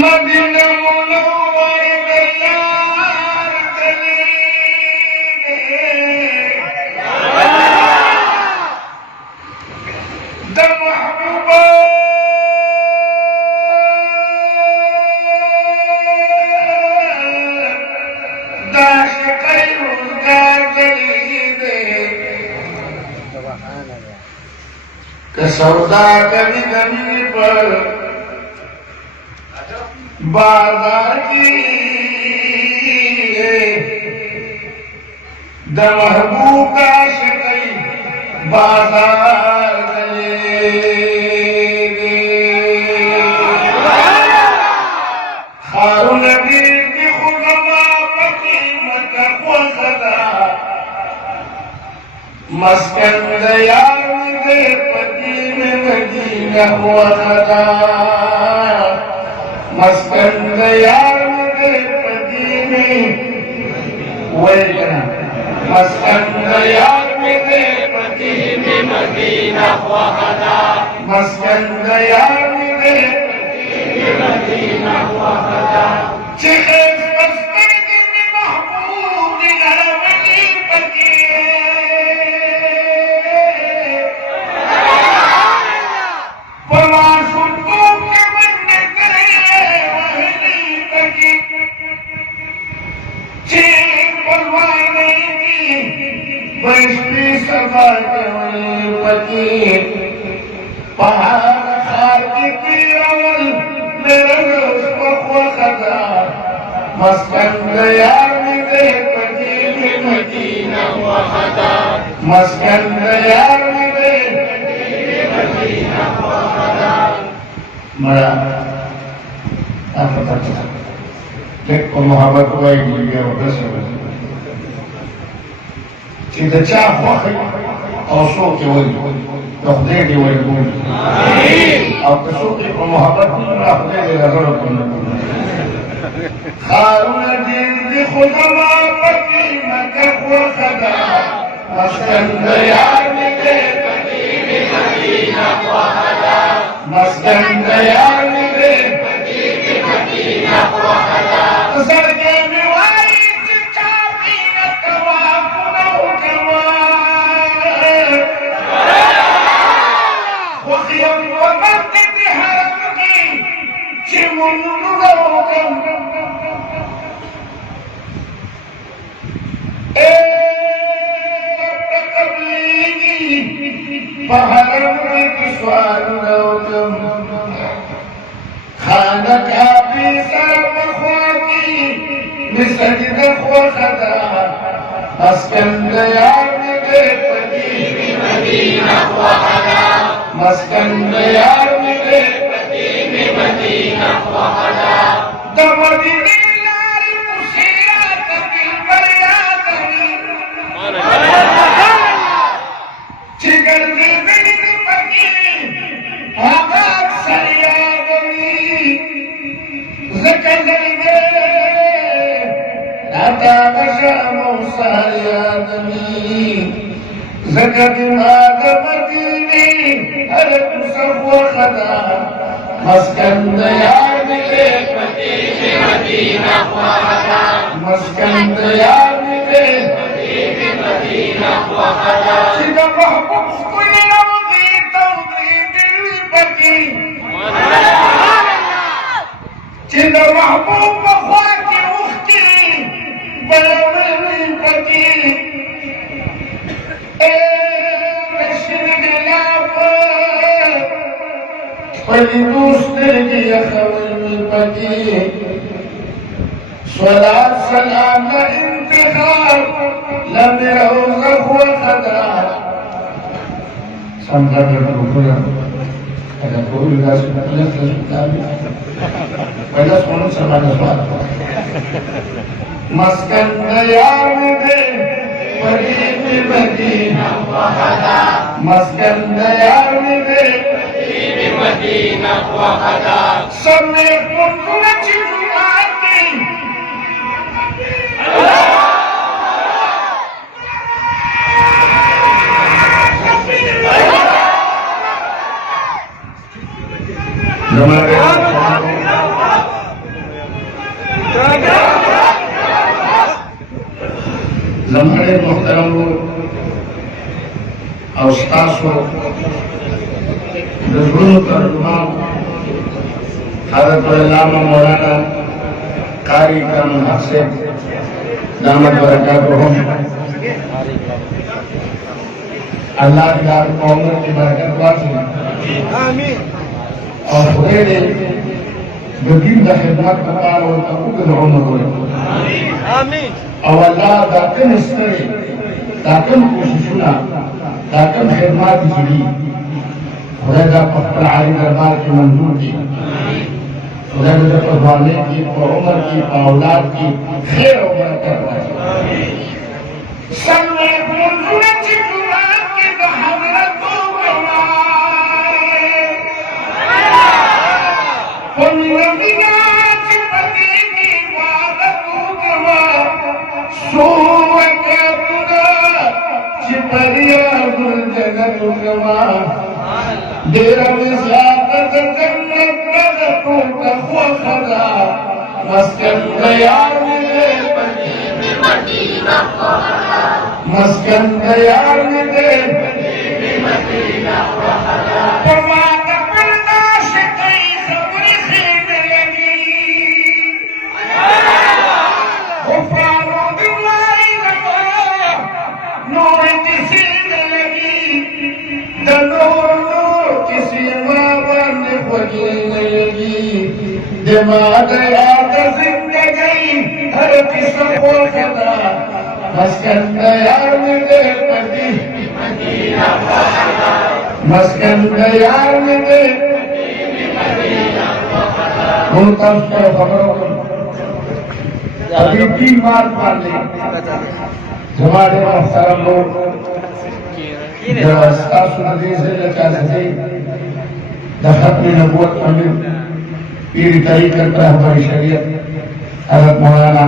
Medina Munawwar यार चले the महबूबा सौदागरी जमीन पर बाजार की द महबूब का शिकई बाजार हारून नबी की खुदमा पकीमत खुदा मस्कन दयार दे मदीना हुआ खदा मस्कन दयार दे मदीने वैगना मस्कन दयार दे मदीना हुआ खदा मस्कन दयार दे मदीना हुआ खदा चिखे मस्कन दे महबूब दिलावती पकी पहाड़ खार की पीरवल मेरे खदा मस्कन दयार में दे मदीना हुआ खदा मस्कन दयार में दे मदीना हुआ खदा मरा apa Cek pemahaman kuai dunia bersama. Kita cakap asal kewal, takdir kewal pun. Apa suci pemahaman pun takdir kewal pun. Harun di khudama pati makhluk khada, maskan dayar mite pati Madina wahada, maskan dayar mite pati Madina wahada. सरगे में Y चिचाती नकवा पुनौ कवा वखियम वमत हरम की चिमुनुरोगम ए तकबलीगी पहरम की स्वारुगम खाना काफी सर्व सजद खुदा मस्कन दयार में दे मदीना वहदा मस्कन दयार में दे मदीना वहदा दमदीने लाल मुसीरत दिल बरियात चिगर दिल पकी आगाज सरियादनी ज़कल Nada majamu sahyadni, zakat mada madini, alat musafwa khada, maskan dayar mile Madina wahada, maskan dayar mile Madina wahada. Sida mahbub kuli nawdi tawdi dilwi baki, sida mahbub bakhwati ukhti. बलवल पति ए रश्म गलाफ पली दूसरे की अखवल पति स्वलात सलाम का इंतखार लम्बे रोज़ हुआ खदा समझा कर रुपया अगर कोई विकास पहले सोनू शर्मा का स्वाद मस्कन दयार में दे मदीना वहदा मस्कन दयार में दे मदीना वहदा सब में कुल चिल्लाती ज़माने मुहतरम औस्तासो नज़रुल तर्जुमान हज़रत अल्लामा मौलाना कारी इकरामुल हक से दामत बरकातुहुम अल्लाह की उम्र की बरकत वासी और खुदा ने जदीद द खिदमत का और तकूद उम्र हो आमीन और अल्लाह दाकन इसरे दाकन कोशिशुना दाकन खिदमत की खुदा का पत्थर आली दरबार की मंजूर की खुदा ने पढ़वाने की उम्र की औलाद की खैर उम्र करवाई सब में मंजूर की दुआ के हजरतों मस्कन तैयार मिले दिमाग याद जिंदगी हर किस्म को खुदा मस्कन तैयार मिले मस्कन तैयार मिले मुल्तान के खबरों को अभी 3 बार मान ली जमाने मुहतरम लोग सुनदी से लचा से दखत में नबूवत पीरी तारीख करता है हमारी शरीयत हज़रत मौलाना